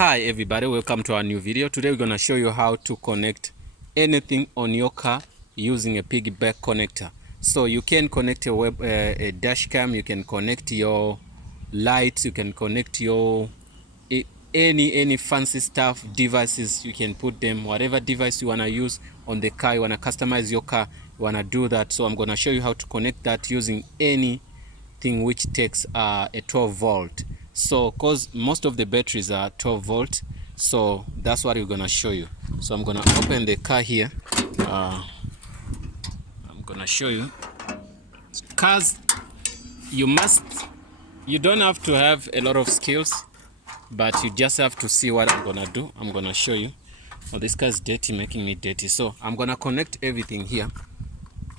Hi everybody, welcome to our new video. Today we're going to show you how to connect anything on your car using a piggyback connector. So you can connect a dash cam, you can connect your lights, you can connect your any fancy stuff, devices, you can put them, whatever device you want to use on the car, you want to customize your car, you want to do that. So I'm going to show you how to connect that using anything which takes a 12 volt. So because most of the batteries are 12 volt, so that's what we're gonna show you. So I'm gonna open the car here. I'm gonna show you. Cars, you don't have to have a lot of skills, but you just have to see what I'm gonna do. I'm gonna show you. Oh, this car is dirty, making me dirty. So I'm gonna connect everything here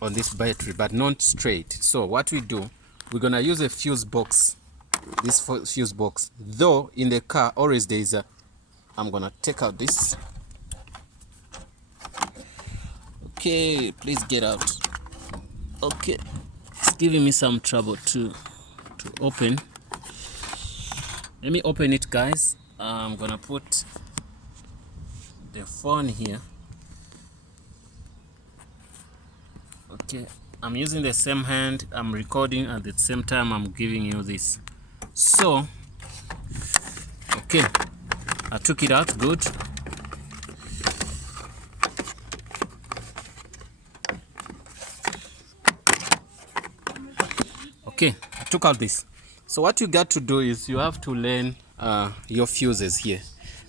on this battery, but not straight. So what we do, we're gonna use a fuse box. This fuse box, though in the car always there is a, I'm gonna take out this. Okay, please get out. Okay, it's giving me some trouble to open. Let me open it, guys. I'm gonna put the phone here. Okay, I'm using the same hand, I'm recording at the same time I'm giving you this. So okay, I took it out. Good. Okay, I took out this. So what you got to do is you have to learn your fuses here,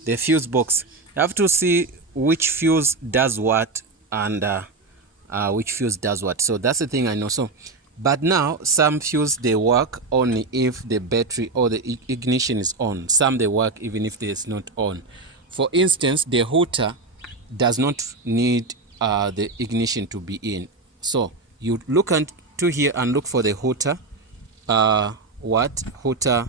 the fuse box. You have to see which fuse does what and which fuse does what. So that's the thing I know. So but now some fuse they work only if the battery or the ignition is on. Some they work even if it's not on. For instance, the hooter does not need the ignition to be in. So you look into here and look for the hooter hooter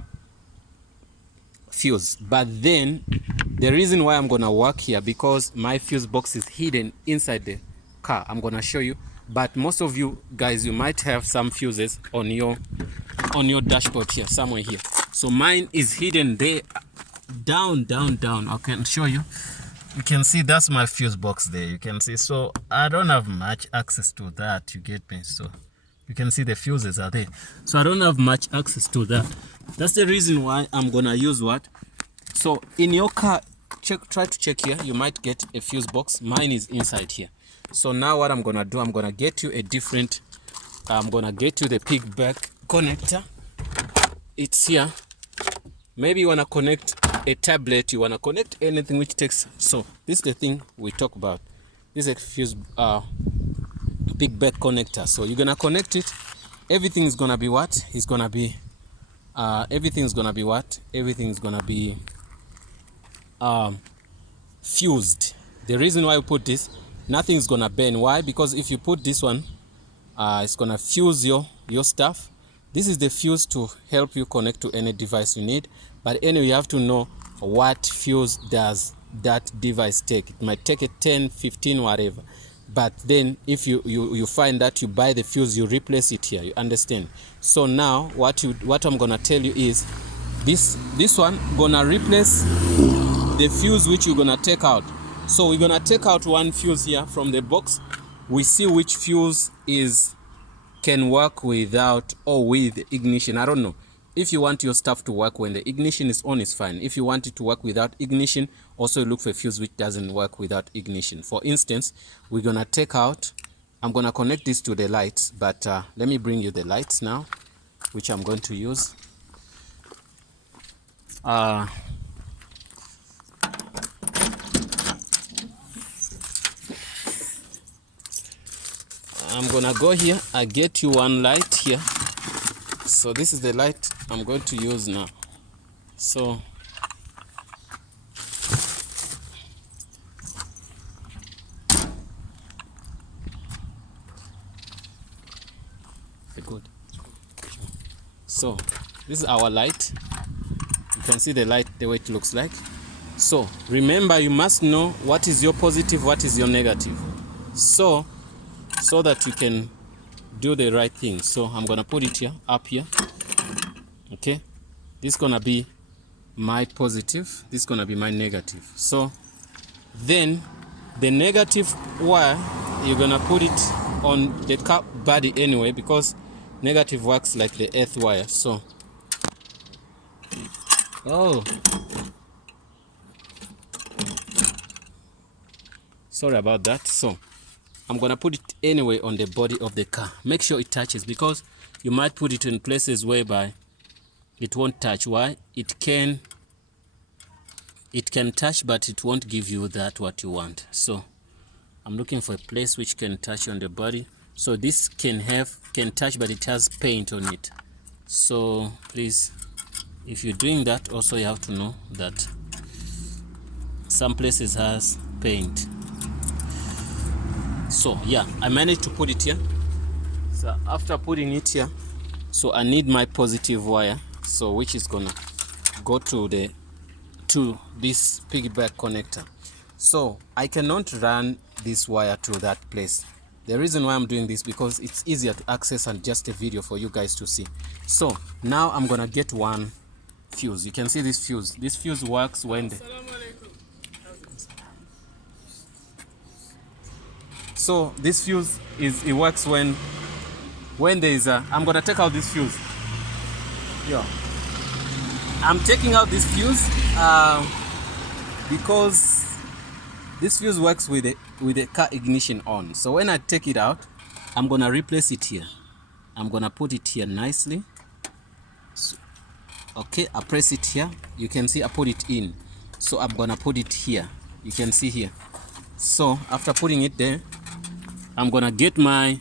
fuse. But then the reason why I'm gonna work here, because my fuse box is hidden inside the car. I'm gonna show you. But most of you guys, you might have some fuses on your dashboard here, somewhere here. So mine is hidden there, down. I can show you. You can see that's my fuse box there. You can see. So I don't have much access to that. You get me? So you can see the fuses are there. So I don't have much access to that. That's the reason why I'm gonna use what. So in your car, try to check here. You might get a fuse box. Mine is inside here. So now what I'm gonna do, I'm gonna get you a different, I'm gonna get you the piggyback connector. It's here. Maybe you wanna connect a tablet, you wanna connect anything which takes. So this is the thing we talk about. This is a fuse piggyback connector. So you're gonna connect it. Everything is gonna be what? It's gonna be everything's gonna be what? Everything's gonna be fused. The reason why we put this, nothing's gonna burn. Why? Because if you put this one, it's gonna fuse your stuff. This is the fuse to help you connect to any device you need. But anyway, you have to know what fuse does that device take. It might take a 10, 15, whatever. But then if you find that you buy the fuse, you replace it here. You understand? So now what I'm gonna tell you is this one gonna replace the fuse which you're gonna take out. So we're gonna take out one fuse here from the box. We see which fuse can work without or with ignition. I don't know. If you want your stuff to work when the ignition is on, it's fine. If you want it to work without ignition, also look for a fuse which doesn't work without ignition. For instance, we're gonna take out, I'm gonna connect this to the lights, but let me bring you the lights now, which I'm going to use. I'm gonna go here. I get you one light here. So this is the light I'm going to use now. So good. So this is our light. You can see the light, the way it looks like. So remember, you must know what is your positive, what is your negative. So that you can do the right thing. So I'm gonna put it here, up here. Okay, this is gonna be my positive, this is gonna be my negative. So then the negative wire, you're gonna put it on the car body anyway, because negative works like the earth wire. So sorry about that. So I'm gonna put it anyway on the body of the car. Make sure it touches, because you might put it in places whereby it won't touch. Why? It can touch, but it won't give you that what you want. So I'm looking for a place which can touch on the body. So this can touch, but it has paint on it. So please, if you're doing that, also you have to know that some places has paint. So yeah, I managed to put it here. So after putting it here, so I need my positive wire, so which is gonna go to this piggyback connector. So I cannot run this wire to that place. The reason why I'm doing this, because it's easier to access and just a video for you guys to see. So now I'm gonna get one fuse. You can see this fuse. This fuse works when so this fuse it works when there is a, I'm gonna take out this fuse. Yeah, I'm taking out this fuse because this fuse works with the car ignition on. So when I take it out, I'm gonna replace it here. I'm gonna put it here nicely. So, okay, I press it here. You can see I put it in. So I'm gonna put it here. You can see here. So after putting it there, I'm gonna get my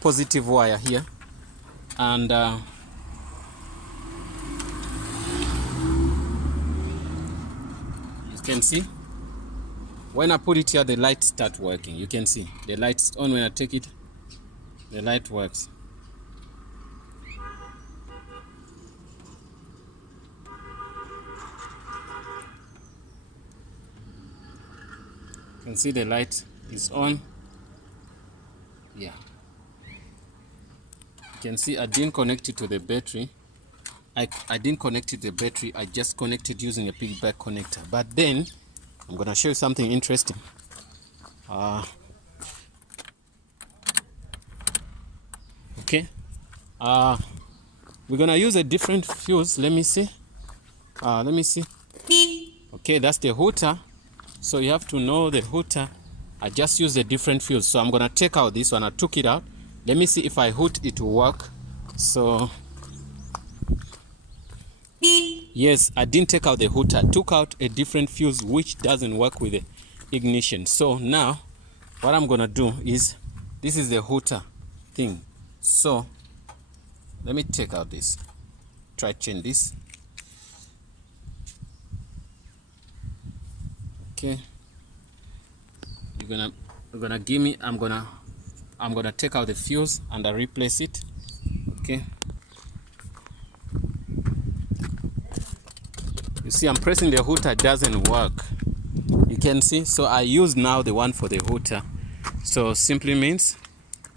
positive wire here, and you can see when I put it here, the light start working. You can see the light's on. When I take it, the light works. You can see the light is on. Yeah, you can see I didn't connect it to the battery. I didn't connect it to the battery. I just connected using a piggyback connector. But then I'm gonna show you something interesting. Okay, we're gonna use a different fuse. Let me see. Okay, that's the hooter. So you have to know the hooter. I just used a different fuse. So I'm gonna take out this one. I took it out. Let me see if I hoot it will work. So yes, I didn't take out the hooter. I took out a different fuse which doesn't work with the ignition. So now what I'm gonna do is, this is the hooter thing. So let me take out this. Try change this. Okay, you're gonna give me, I'm gonna take out the fuse and I replace it. Okay, you see I'm pressing the hooter, it doesn't work. You can see. So I use now the one for the hooter. So simply means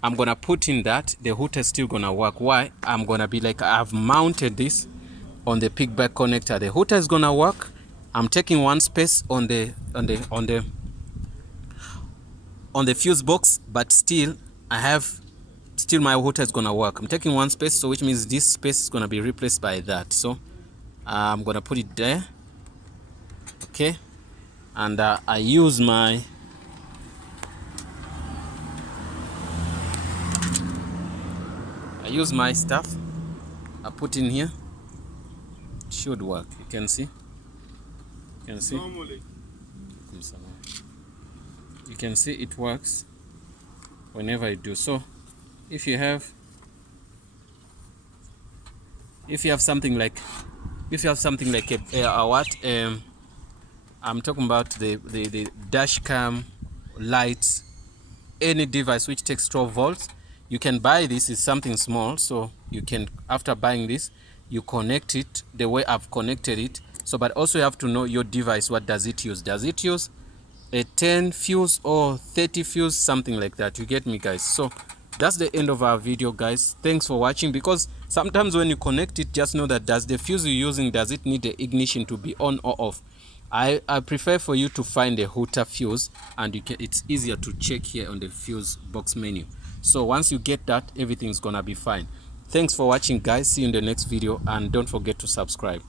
I'm gonna put in that the hooter is still gonna work. Why? I'm gonna be like, I've mounted this on the piggyback connector. The hooter is gonna work. I'm taking one space on the fuse box, but still my hooter is gonna work. I'm taking one space, so which means this space is gonna be replaced by that. So I'm gonna put it there. Okay, and I use my stuff. I put in here. It should work. You can see. You can see it works whenever you do. So if you have something like I'm talking about the dash cam lights, any device which takes 12 volts, you can buy this. Is something small, so you can, after buying this, you connect it the way I've connected it. So but also you have to know your device, what does it use. Does it use a 10 fuse or 30 fuse, something like that? You get me, guys? So that's the end of our video, guys. Thanks for watching. Because Sometimes when you connect it, just know that does the fuse you're using, does it need the ignition to be on or off? I prefer for you to find a hooter fuse, and it's easier to check here on the fuse box menu. So once you get that, everything's gonna be fine. Thanks for watching, guys. See you in the next video, and don't forget to subscribe.